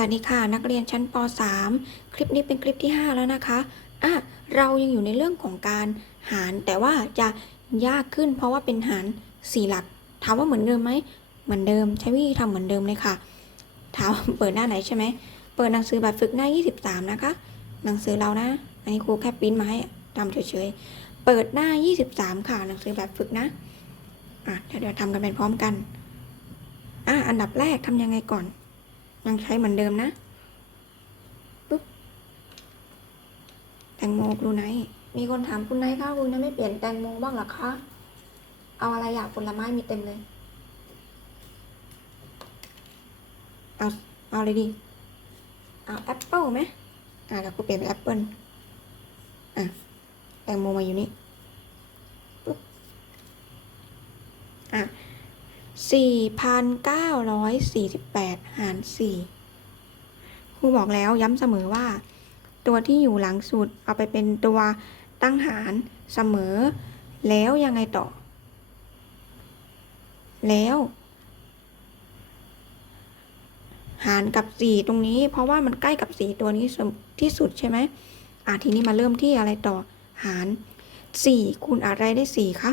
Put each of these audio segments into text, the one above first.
วัสดีค่ะนักเรียนชั้นป .3 คลิปนี้เป็นคลิปที่ 5 แล้วนะคะอะเรายังอยู่ในเรื่องของการหาร แต่ว่าจะยากขึ้น เพราะว่าเป็นหาร4หลัก ถามว่าเหมือนเดิมไหมเหมือนเดิมใช้วิธีทำเหมือนเดิมเลยค่ะ ถามเปิดหน้าไหนใช่ไหม เปิดหนังสือแบบฝึกหน้า 23 นะคะ หนังสือเรานะ อันนี้ครูแค่ปิ้นมาให้ทำเฉยๆ เปิดหน้า 23 ค่ะ หนังสือแบบฝึกนะ อะเดี๋ยวทำกันไปพร้อมกัน อะอันดับแรกทำยังไงก่อน ยังใช้เหมือนเดิมนะปุ๊บแตงโมครูไนท์มีคนถามคุณไนท์คะคุณไนท์ไม่เปลี่ยนแตงโมบ้างเหรอคะเอาอะไรอยากผลไม้มีเต็มเลย เอาเอาเลยดีเอาแอปเปิลไหมอะเดี๋ยวครูเปลี่ยนเป็นแอปเปิลอะแตงโมมาอยู่นี่ปุ๊บอะ สี่พันเก้าร้อยสี่สิบแปดหารสี่ครูบอกแล้วย้ำเสมอว่า ตัวที่อยู่หลังสุดเอาไปเป็นตัวตั้งหารเสมอ แล้วยังไงต่อ แล้ว หารกับสี่ตรงนี้ เพราะว่ามันใกล้กับสี่ตัวนี้ที่สุดใช่ไหมอะทีนี้มาเริ่มที่อะไรต่อ หารสี่คูณอะไรได้สี่คะ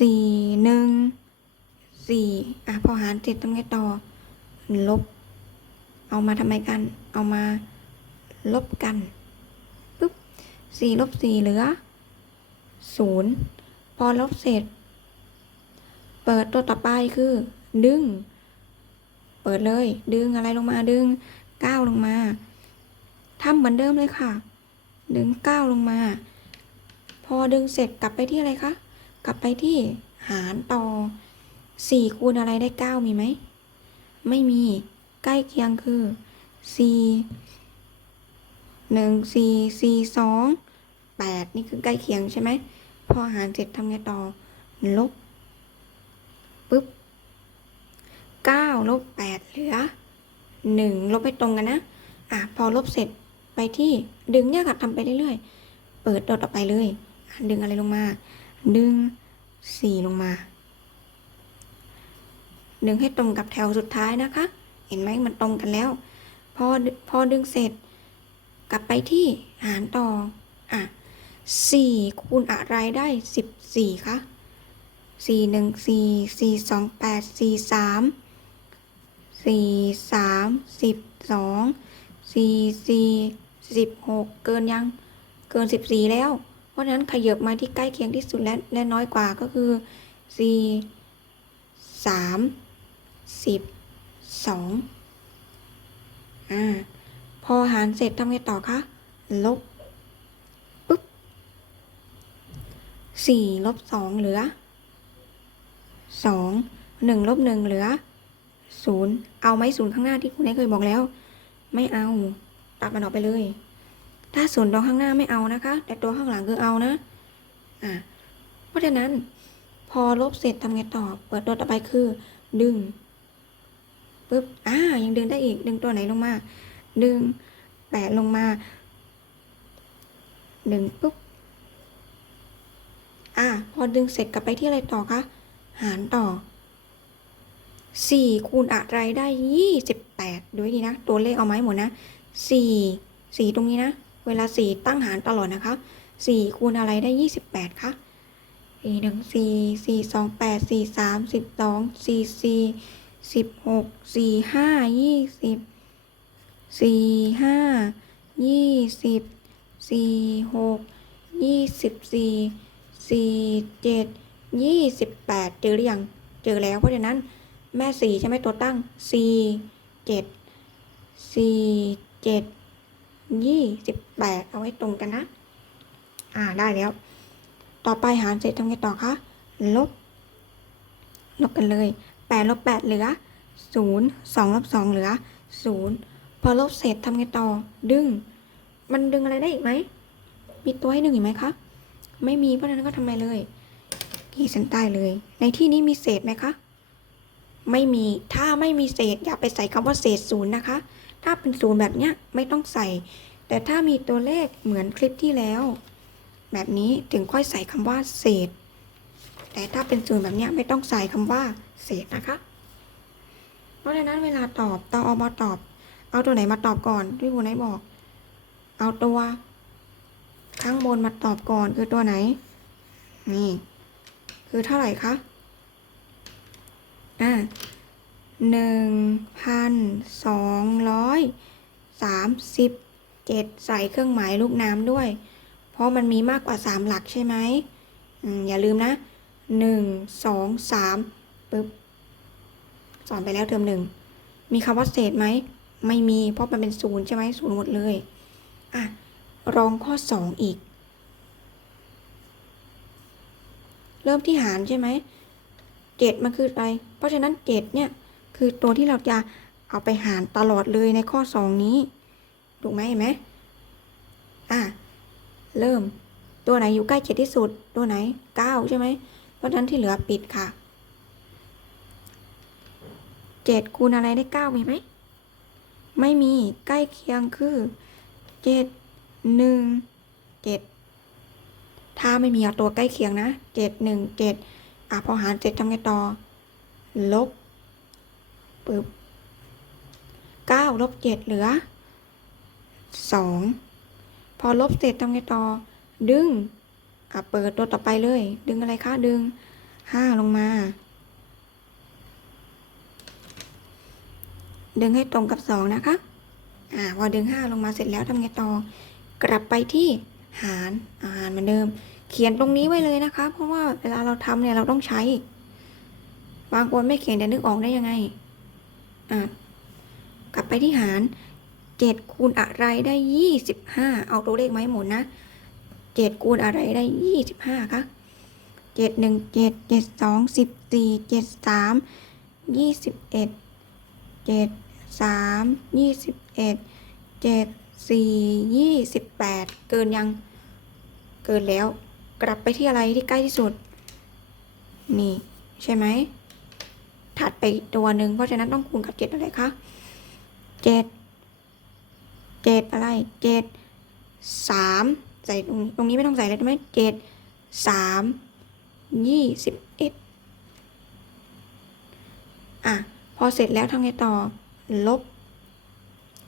สี่หนึ่งสี่อะพอหารเสร็จทำไงต่อ ลบ เอามาทำไมกัน เอามาลบกันปุ๊บสี่ลบสี่เหลือศูนย์พอลบเสร็จ เปิดตัวต่อไปคือ ดึง เปิดเลย ดึงอะไรลงมาดึงเก้าลงมาทำเหมือนเดิมเลยค่ะ ดึงเก้าลงมา พอดึงเสร็จกลับไปที่อะไรคะ กลับไปที่หารต่อสี่คูณอะไรได้เก้ามีไหม ไม่มีใกล้เคียงคือสี่หนึ่งสี่สี่สองแปดนี่คือใกล้เคียงใช่ไหม พอหารเสร็จทำไงต่อ ลบปุ๊บเก้าลบแปดเหลือหนึ่งลบไปตรงกันนะ อะ พอลบเสร็จไปที่ดึงเนี่ยค่ะทำไปเรื่อยๆ เปิดตัวต่อไปเลย ดึงอะไรลงมา ดึงสี่ลงมา ดึงให้ตรงกับแถวสุดท้ายนะคะ เห็นไหมมันตรงกันแล้ว พอพอดึงเสร็จ กลับไปที่หารต่อ อะสี่คูณอะไรได้สิบสี่คะสี่หนึ่งสี่สี่สองแปดสี่สามสี่สามสิบสองสี่สี่สิบหกเกินยัง เกินสิบสี่แล้ว ราะฉะนั้นขยับมาที่ใกล้เคียงที่สุดและและน้อยกว่าก็คือสี่สามสิบสองอ่าพอหารเสร็จทำไงต่อคะลบปุ๊บสี่ลบสองเหลือสองหนึ่งลบหนึ่งเหลือศูนย์เอาไหมศูนย์ข้างหน้าที่คุณได้เคยบอกแล้ว ไม่เอา ตัดมันออกไปเลย ถ้าศูนย์ตัวข้างหน้าไม่เอานะคะ แต่ตัวข้างหลังคือเอานะอ่าเพราะฉะนั้น พอลบเสร็จทำไงต่อ เปิดตัวต่อไปคือ ดึงปุ๊บอ่ายังดึงได้อีก ดึงตัวไหนลงมา ดึงแปะลงมา ดึงปุ๊บอ่าพอดึงเสร็จกลับไปที่อะไรต่อคะหารต่อสี่คูณอะไรได้ยี่สิบแปดดูให้ดีนะ ตัวเลขเอาไหมหมดนะสี่สี่ตรงนี้นะ เวลาสี่ตั้งหารตลอดนะคะสี่คูณอะไรได้ยี่สิบแปดคะสี่หนึ่งสี่สี่สองแปดสี่สามสิบสองสี่สี่สิบหกสี่ห้ายี่สิบสี่ห้ายี่สิบสี่หกยี่สิบสี่สี่เจ็ดยี่สิบแปดเจอหรือยัง เจอแล้วเพราะฉะนั้นแม่สี่ใช่ไหมตัวตั้งสี่เจ็ดสี่เจ็ด ยี่สิบแปดเอาไว้ตรงกันนะ อ่าได้แล้ว ต่อไปหารเสร็จทำไงต่อคะ ลบ ลบกันเลยแปดลบแปดเหลือศูนย์สองลบสองเหลือศูนย์พอลบเสร็จทำไงต่อ ดึง มันดึงอะไรได้อีกไหม มีตัวให้ดึงอีกไหมคะ ไม่มีเพราะฉะนั้นก็ทำไมเลย ขีดเส้นใต้เลย ในที่นี้มีเศษไหมคะ ไม่มี ถ้าไม่มีเศษอย่าไปใส่คำว่าเศษศูนย์นะคะ ถ้าเป็นศูนย์แบบเนี้ยไม่ต้องใส่ แต่ถ้ามีตัวเลขเหมือนคลิปที่แล้ว แบบนี้ถึงค่อยใส่คำว่าเศษ แต่ถ้าเป็นศูนย์แบบเนี้ยไม่ต้องใส่คำว่าเศษนะคะเพราะฉะนั้นเวลาตอบตองเอามาตอบ เอาตัวไหนมาตอบก่อนที่คุณไหนบอก เอาตัว ข้างบนมาตอบก่อนคือตัวไหน นี่ คือเท่าไหร่คะอ่า หนึ่งพันสองร้อยสามสิบเจ็ดใส่เครื่องหมายรูปน้ำด้วย เพราะมันมีมากกว่าสามหลักใช่ไหมอย่าลืมนะหนึ่งสองสามปึ๊บสอนไปแล้วเทอมหนึ่งมีคำว่าเศษไหมไม่มีเพราะมันเป็นศูนย์ใช่ไหมศูนย์หมดเลยอะลองข้อสองอีก เริ่มที่หารใช่ไหมเจ็ดมันคืออะไร เพราะฉะนั้นเจ็ดเนี่ย คือตัวที่เราจะเอาไปหารตลอดเลยในข้อสองนี้ ถูกไหมเห็นไหมอะเริ่มตัวไหนอยู่ใกล้เจ็ดที่สุด ตัวไหนเก้าใช่ไหม เพราะฉะนั้นที่เหลือปิดค่ะเจ็ดคูณอะไรได้เก้ามีไหม ไม่มีใกล้เคียงคือเจ็ดหนึ่งเจ็ดถ้าไม่มีเอาตัวใกล้เคียงนะเจ็ดหนึ่งเจ็ดอะพอหารเจ็ดทำไงต่อ ลบ ปึ๊บเก้าลบเจ็ดเหลือสองพอลบเสร็จทำไงต่อ ดึงอะเปิดตัวต่อไปเลย ดึงอะไรคะ ดึงห้าลงมา ดึงให้ตรงกับสองนะคะ อ่าพอดึงห้าลงมาเสร็จแล้วทำไงต่อ กลับไปที่หารอาหารเหมือนเดิม เขียนตรงนี้ไว้เลยนะคะ เพราะว่าเวลาเราทำเนี่ยเราต้องใช้ บางคนไม่เขียนแต่นึกออกได้ยังไง กลับไปที่หารเจ็ดคูณอะไรได้ยี่สิบห้าเอาตัวเลขมาให้หมดนะเจ็ดคูณอะไรได้ยี่สิบห้าคะเจ็ดหนึ่งเจ็ดเจ็ดสองสิบสี่เจ็ดสามยี่สิบเอ็ดเจ็ดสามยี่สิบเอ็ดเจ็ดสี่ยี่สิบแปดเกินยัง เกินแล้ว กลับไปที่อะไรที่ใกล้ที่สุด นี่ ใช่ไหม ถัดไปตัวหนึ่งเพราะฉะนั้นต้องคูณกับเจ็ดอะไรคะเจ็ดเจ็ดอะไรเจ็ดสามใส่ตรงตรงนี้ไม่ต้องใส่เลยได้ไหมเจ็ดสามยี่สิบเอ็ดอะ พอเสร็จแล้วทำไงต่อ ลบ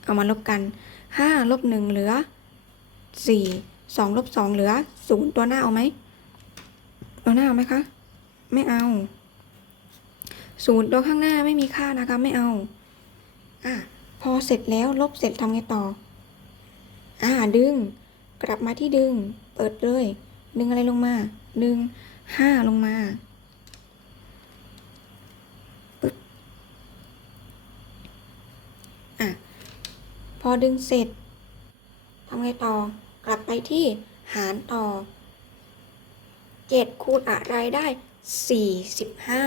เอามาลบกันห้าลบหนึ่งเหลือสี่สองลบสองเหลือศูนย์ตัวหน้าเอาไหมตัวหน้าเอาไหมคะ ไม่เอา ศูนย์ตัวข้างหน้าไม่มีค่านะคะไม่เอา อะ พอเสร็จแล้วลบเสร็จทำไงต่อ อ่าดึง กลับมาที่ดึง เปิดเลย ดึงอะไรลงมา ดึงห้าลงมาปึ๊บอะ พอดึงเสร็จทำไงต่อ กลับไปที่หารต่อเจ็ดคูณอะไรได้สี่สิบห้า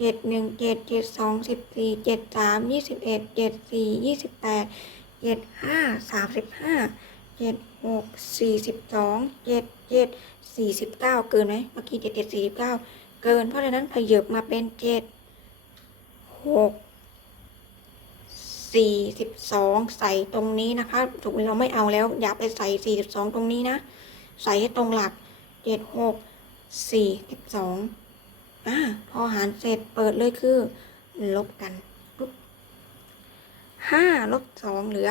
เจ็ดหนึ่งเจ็ดเจ็ดสองสิบสี่เจ็ดสามยี่สิบเอ็ดเจ็ดสี่ยี่สิบแปดเจ็ดห้าสามสิบห้าเจ็ดหกสี่สิบสองเจ็ดเจ็ดสี่สิบเก้าเกินไหมเมื่อกี้เจ็ดเจ็ดสี่สิบเก้าเกิน เพราะฉะนั้นขยับมาเป็นเจ็ดหกสี่สิบสองใส่ตรงนี้นะคะ ถูกไหมเราไม่เอาแล้ว อย่าไปใส่สี่สิบสองตรงนี้นะ ใส่ให้ตรงหลักเจ็ดหกสี่สิบสอง อ่าพอหารเสร็จเปิดเลยคือ ลบกันปุ๊บห้าลบสองเหลือ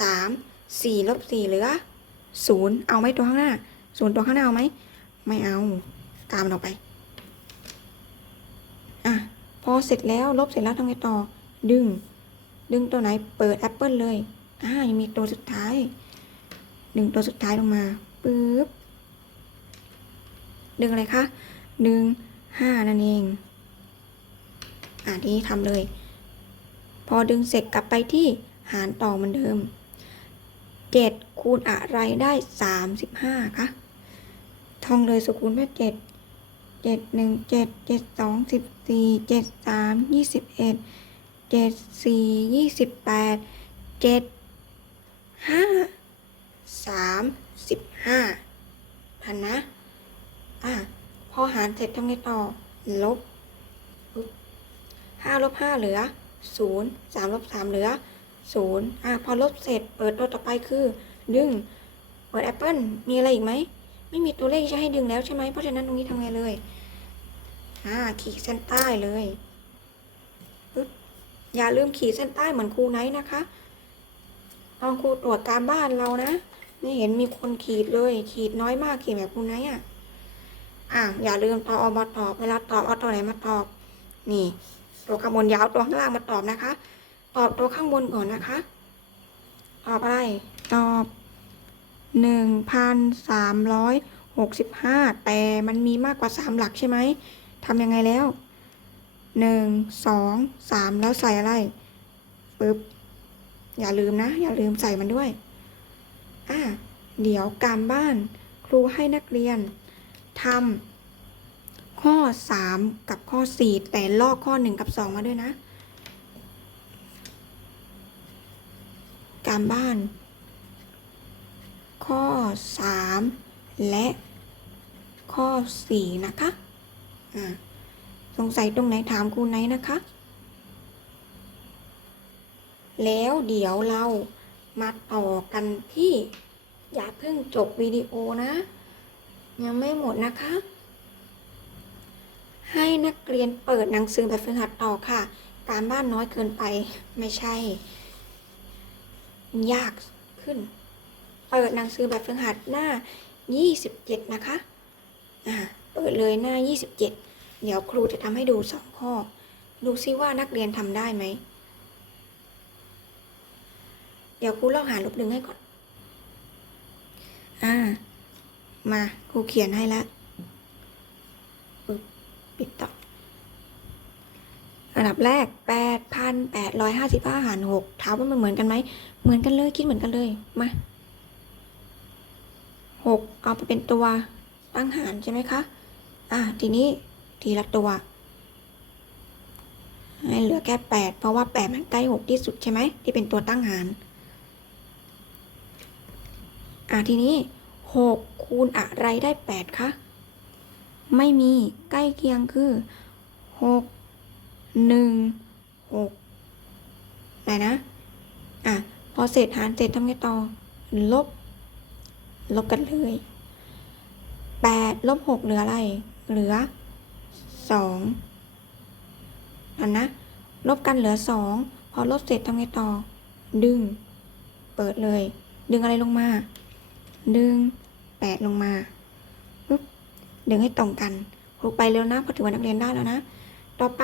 สามสี่ลบสี่เหลือศูนย์เอาไหมตัวข้างหน้าศูนย์ตัวข้างหน้าเอาไหมไม่เอาตามเราไปอะพอเสร็จแล้วลบเสร็จแล้วทำไงต่อ ดึง ดึงตัวไหนเปิด Apple เลยอ่ายังมีตัวสุดท้าย ดึงตัวสุดท้ายลงมาปึ๊บดึงอะไรคะ ดึงห้านั่นเอง อ่าทีนี้ทำเลย พอดึงเสร็จกลับไปที่หารต่อเหมือนเดิมเจ็ดคูณอะไรได้สามสิบห้าคะท่องเลยสกุลแม่เจ็ดเจ็ดหนึ่งเจ็ดเจ็ดสองสิบสี่เจ็ดสามยี่สิบเอ็ดเจ็ดสี่ยี่สิบแปดเจ็ดห้าสามสิบห้าพันนะ อหารเสร็จทำไงต่อ ลบห้าลบห้าเหลือศูนย์สามลบสามเหลือศูนย์อะพอลบเสร็จเปิดตัวต่อไปคือดึงเปิดแอปเปิลมีอะไรอีกไหม ไม่มีตัวเลขจะให้ดึงแล้วใช่ไหมเพราะฉะนั้นตรงนี้ทำไงเลยอ่าขีดเส้นใต้เลยปึ๊บอย่าลืมขีดเส้นใต้เหมือนครูไนท์นะคะตอนครูตรวจการบ้านเรานะไม่เห็นมีคนขีดเลย ขีดน้อยมากขีดแบบครูไนท์อะ อ่าอย่าลืมตอบเอามาตอบเวลาตอบเอาตัวไหนมาตอบ นี่ ตัวข้างบนยาวตัวข้างล่างมาตอบนะคะ ตอบตัวข้างบนก่อนนะคะ ตอบอะไร ตอบหนึ่งพันสามร้อยหกสิบห้าแต่มันมีมากกว่าสามหลักใช่ไหมทำยังไงแล้วหนึ่งสองสามแล้วใส่อะไรปึ๊บอย่าลืมนะ อย่าลืมใส่มันด้วย อะเดี๋ยวการบ้าน ครูให้นักเรียน ทำข้อ 3 กับข้อ 4 แต่ลอกข้อ 1 กับ 2 มาด้วยนะ การบ้าน ข้อ 3 และข้อ 4 นะคะอ่าสงสัยตรงไหนถามครูไหนนะคะ แล้วเดี๋ยวเรามาต่อกันที่ อย่าเพิ่งจบวิดีโอนะ ยังไม่หมดนะคะ ให้นักเรียนเปิดหนังสือแบบฝึกหัดต่อค่ะ การบ้านน้อยเกินไปไม่ใช่ ยากขึ้น เปิดหนังสือแบบฝึกหัดหน้า 27 นะคะ อ่า เปิดเลยหน้า 27 เดี๋ยวครูจะทำให้ดูสองข้อ ดูซิว่านักเรียนทำได้ไหม เดี๋ยวครูลอกหาลบหนึ่งให้ก่อน อ่า มาครูเขียนให้แล้วปึ๊บปิดต่ออันดับแรก 8,855 หาร 6ถามว่ามันเหมือนกันไหม เหมือนกันเลย คิดเหมือนกันเลย มา 6 เอาไปเป็นตัวตั้งหารใช่ไหมคะ อ่าทีนี้ทีละตัว ให้เหลือแค่ 8 เพราะว่า 8 มันใกล้ 6 ที่สุดใช่ไหม ที่เป็นตัวตั้งหาร อ่าทีนี้ 6 คูณอะไรได้ 8 คะ ไม่มีใกล้เคียงคือ 6 1 6ไหนนะ อะ พอเศษหารเสร็จทำไงต่อ ลบ ลบกันเลย 8 ลบ 6 เหลืออะไร เหลือ2อันนะ ลบกันเหลือ 2 พอลบเสร็จทำไงต่อ ดึง เปิดเลย ดึงอะไรลงมา ดึง 8 ลงมาปุ๊บดึงให้ตรงกันครูไปเร็วนะเพอถือว่านักเรียนได้แล้วนะ ต่อไป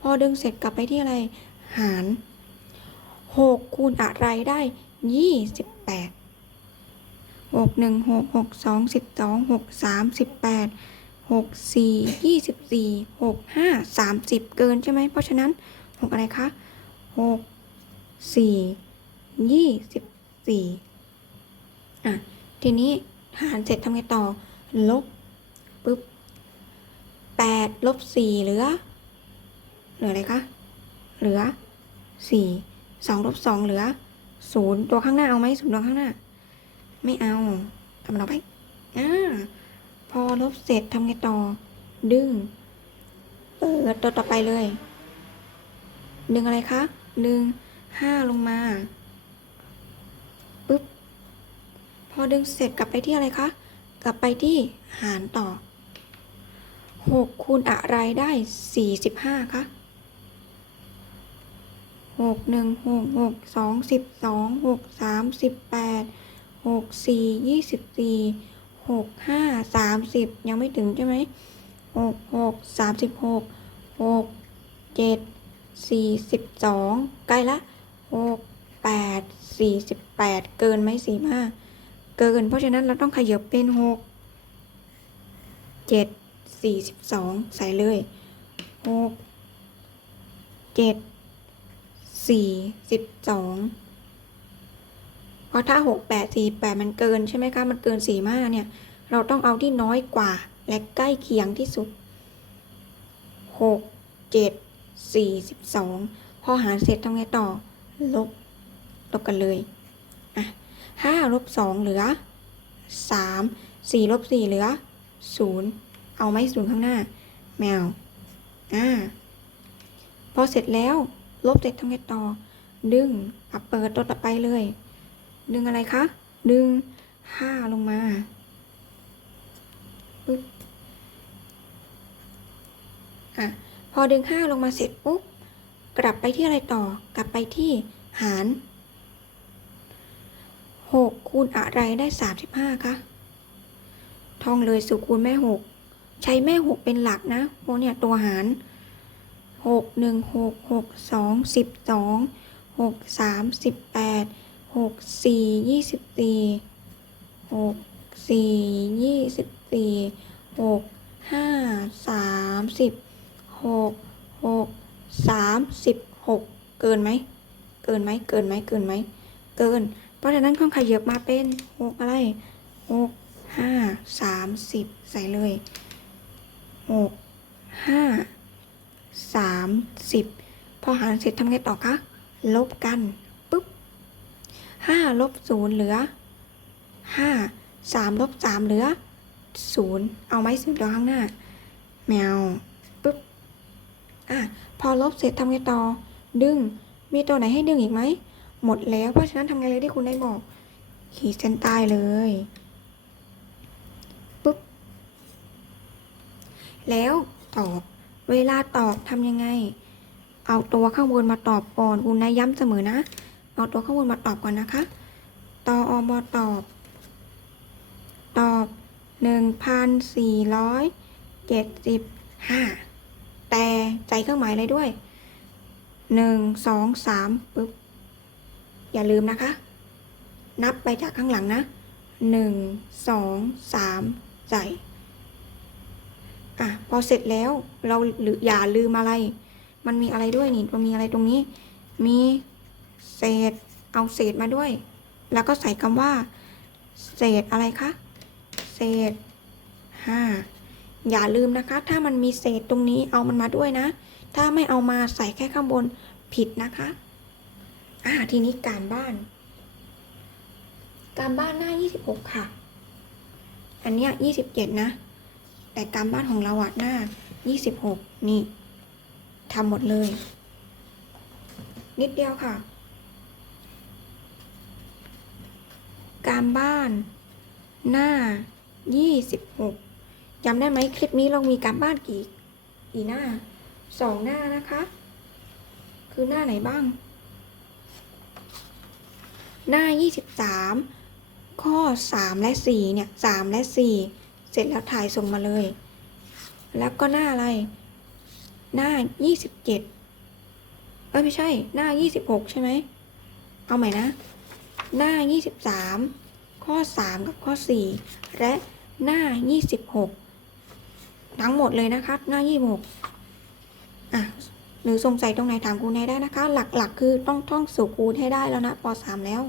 พอดึงเสร็จกลับไปที่อะไร หาร6คูณอะไรได้ 28 6 1 6 6 2 12 6 3 18 6 4 24 6 5 30 เกินใช่ไหม เพราะฉะนั้น 6 อะไรคะ 6 4 24 อะ ทีนี้ หารเสร็จทำไงต่อ ลบปึ๊บ8ลบ4เหลือ เหลืออะไรคะ เหลือ4 2ลบ2เหลือ0ตัวข้างหน้าเอาไหมศูนย์ตัวข้างหน้า ไม่เอาทำเราไปอ่าพอลบเสร็จทำไงต่อ ดึง เปิดตัวต่อไปเลย ดึงอะไรคะ ดึง5ลงมา ปึ๊บ พอ ดึงเสร็จกลับไปที่อะไรคะ กลับไปที่หารต่อ 6 คูณอะไรได้ 45คะ6 1 6 6 2 12 6 3 18 6 4 24 6 5 30ยังไม่ถึงใช่ไหม6 6 36 6 7 42ใกล้ละ6 8 48เกินไหม45 เกิน เพราะฉะนั้นเราต้องขยับเป็นหกเจ็ดสี่สิบสองใส่เลยหกเจ็ดสี่สิบสองเพราะถ้าหกแปดสี่แปดมันเกินใช่ไหมคะ มันเกินสี่มากเนี่ย เราต้องเอาที่น้อยกว่าและใกล้เคียงที่สุดหกเจ็ดสี่สิบสองพอหารเสร็จทำไงต่อ ลบ ลบกันเลย 5ลบ2เหลือ 3 4ลบ4เหลือ 0 เอาไหมศูนย์ข้างหน้า แมวอ่าพอเสร็จแล้ว ลบเสร็จทำไงต่อ ดึงอับเปิดตัวต่อไปเลย ดึงอะไรคะ ดึง 5 ลงมาปึ๊บอะพอดึง 5 ลงมาเสร็จปุ๊บ กลับไปที่อะไรต่อกลับไปที่หาร หกคูณอะไรได้สามสิบห้าคะท่องเลยสูตรคูณแม่หกใช้แม่หกเป็นหลักนะพวกเนี่ยตัวหารหกหนึ่งหกหกสองสิบสองหกสามสิบแปดหกสี่ยี่สิบสี่หกสี่ยี่สิบสี่หกห้าสามสิบหกหกสามสิบหกเกินไหมเกินไหมเกินไหมเกินไหมเกิน ราะฉะนั้นต้องขยับมาเป็นหกอะไรหกห้าสามสิบใส่เลยหกห้าสามสิบพอหารเสร็จทำไงต่อคะลบกันปุ๊บห้าลบศูนย์เหลือห้าสามลบสามเหลือศูนย์เอาไหมศูนย์ตัวข้างหน้า แมวปุ๊บอะพอลบเสร็จทำไงต่อ ดึงมีตัวไหนให้ดึงอีกไหม หมดแล้ว เพราะฉะนั้นทำไงเลยที่คุณได้บอก ขีดเส้นใต้เลยปุ๊บ แล้วตอบ เวลาตอบทำยังไง เอาตัวข้างบนมาตอบก่อนคุณนายย้ำเสมอนะ เอาตัวข้างบนมาตอบก่อนนะคะตออบอตอบ ตอบหนึ่งพันสี่ร้อยเจ็ดสิบห้าแต่ใจเครื่องหมายอะไรด้วยหนึ่งสองสามปึ๊บ อย่าลืมนะคะ นับไปจากข้างหลังนะหนึ่งสองสามใจอะพอเสร็จแล้วเราหรืออย่าลืมอะไร มันมีอะไรด้วยนี่มันมีอะไรตรงนี้ มีเศษเอาเศษมาด้วย แล้วก็ใส่คำว่า เศษอะไรคะเศษห้าอย่าลืมนะคะ ถ้ามันมีเศษตรงนี้เอามันมาด้วยนะ ถ้าไม่เอามาใส่แค่ข้างบนผิดนะคะ อ่าทีนี้การบ้าน การบ้านหน้า 26 ค่ะ อันเนี้ย27 นะ แต่การบ้านของเราอะหน้า 26 นี่ทำหมดเลย นิดเดียวค่ะ การบ้านหน้า 26จำได้ไหมคลิปนี้เรามีการบ้านกี่กี่หน้าสองหน้านะคะ คือหน้าไหนบ้าง หน้า 23 ข้อ 3 และ 4 เนี่ย 3 และ 4 เสร็จแล้วถ่ายส่งมาเลย แล้วก็หน้าอะไร หน้า 27 เอ้ยไม่ใช่ หน้า 26 ใช่ไหม เอาใหม่นะ หน้า 23 ข้อ 3 กับข้อ 4 และหน้า 26 ทั้งหมดเลยนะคะ หน้า 26 อะ หรือสงสัยตรงไหนถามครูแนได้นะคะ หลักๆ คือต้องท่องสูตรคูณให้ได้แล้วนะป .3 แล้ว